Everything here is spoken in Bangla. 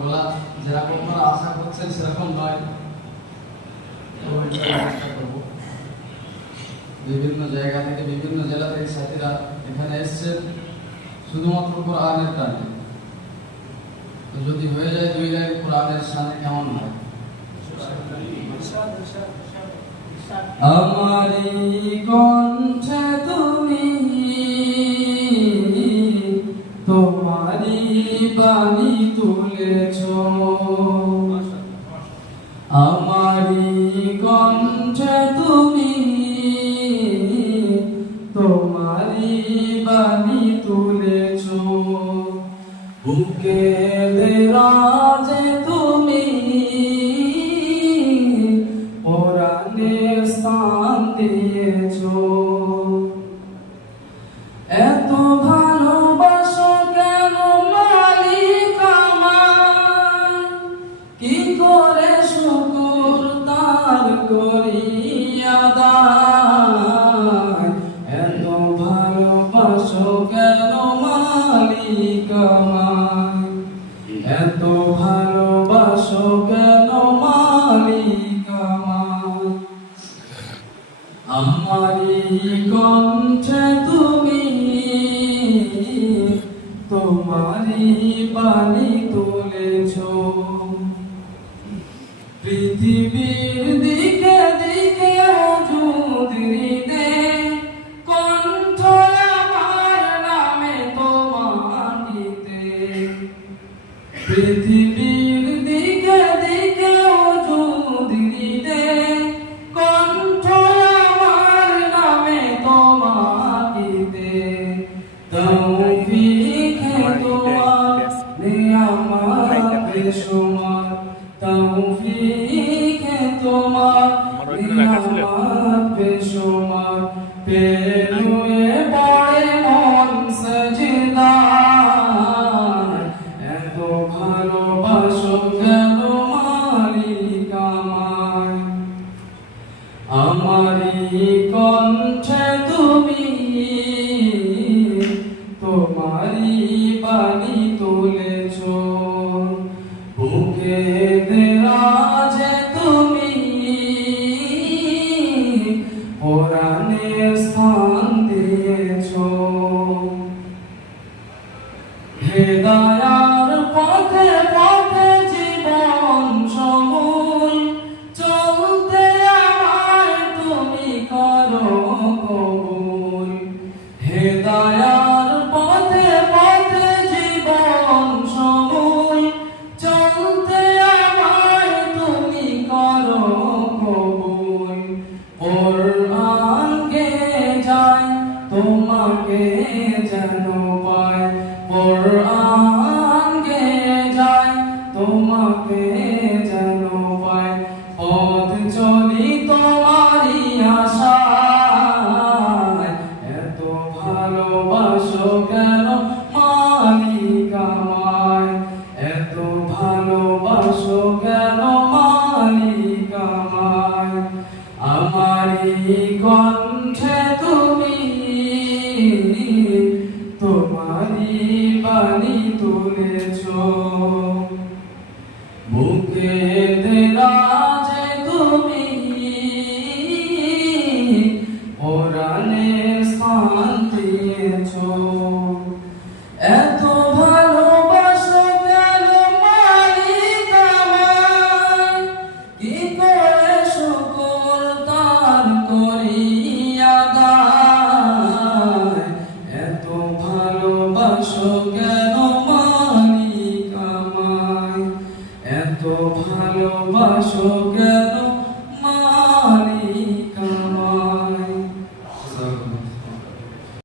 কথাগুলা যেরকম আপনারা আশা করছেন সেরকম নয়। চেষ্টা করব। বিভিন্ন জায়গা থেকে বিভিন্ন জেলা থেকে সাথীরা এখানে এসছেন শুধুমাত্র কোরআনের টানে। তো যদি হয়ে যায় 2 লাইন কোরআনের সামনে কেমন হয়? আমারি কণ্ঠে তুমি তোমারি বাণী তুলেছ, আমারি কণ্ঠে তুমি তোমারি বাণী তুলেছ, বুকে দেরাজে তুমি পরাণে স্থান দিয়েছ। এত ভালোবাসো কেন মালিক আমার, কি করে শুকর তার করি আদায়। এত ভালোবাসো কেন মালিক আমার, এত ভালোবাসো কেন মালিক আমার। আমারি কণ্ঠে তুমি তোমারি বাণী তুলেছ, পৃথিবীর দিকে দিকে ওজুদ হৃদে কণ্ঠ আমার নামে তোমার গীতে। পৃথিবীর দিকে দিকে ওজুদ হৃদে কণ্ঠ আমার নামে তোমার গীতে। তৌফিক হে তোমার নিয়ামত বেশুমার, তৌফিক হে তোমার নিয়ামত বেশুমার। পেলুয়ে পড়ে মন সজদায়, এত ভালোবাসো কেন মালিক আমায়। আমারি কণ্ঠে তুমি তোমারি বাণী তুলেছ, বুকে দেরাজে তুমি পরাণে স্থান দিয়েছ। হেদায়ার পথে পথে জীবন সমূল চলতে আমায় তুমি করো কবুল। হেদায়ার পথে পথে জীবন সমূল চলতে আমায় তুমি করো কবুল। কোরআন গে যায় তোমাকে যেন পায়, কোরআন গে যায় তোমাকে যেন পায়। পথ চলি তোমারি আশায়, এত ভালোবাসো কেন মালিক আমায়, এত ভালোবাসো কেন মালিক আমায়। আমারি কণ্ঠে তুমি তোমারি বাণী তুলেছ, বুকে দেরাজে তুমি পরাণে স্থান দিয়েছ। এত ভালোবাসো কেন মালিক আমায়, কি করে শুকর তার করি আদায়। এত ভালোবাসো কেন মালিক আমায়, এত ভালোবাসো কেন